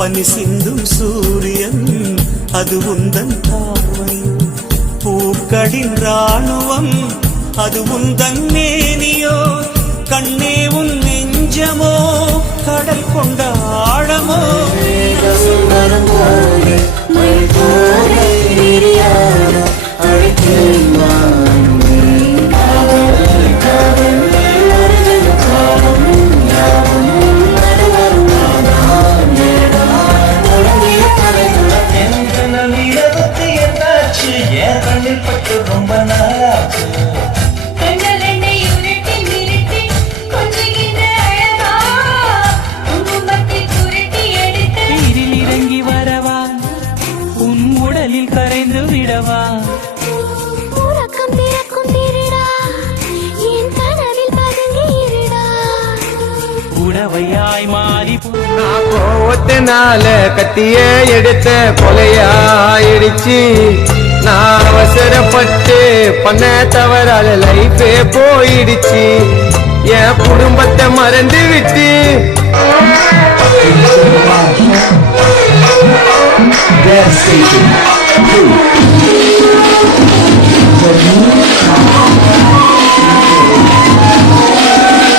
பனி சிந்தும் சூரியன் அது உந்தன் பார்வை, பூக்களின் ராணுவம் அது உந்தன் மேனியோ, கண்ணே உன் நெஞ்சமோ கடல் கொண்ட ஆழமோ. ரொம்ப நாளாச்சு இறங்கி வரவா, உன் உடலில் கரைந்து விடவா. உடவையாய் மாறி கோவத்தினால கத்தியே எடுத்த கொலையாயிடுச்சு. நான் அவசரப்பட்டு பண்ண தவறால லைஃபே போயிடுச்சு. என் குடும்பத்தை மறந்து விட்டு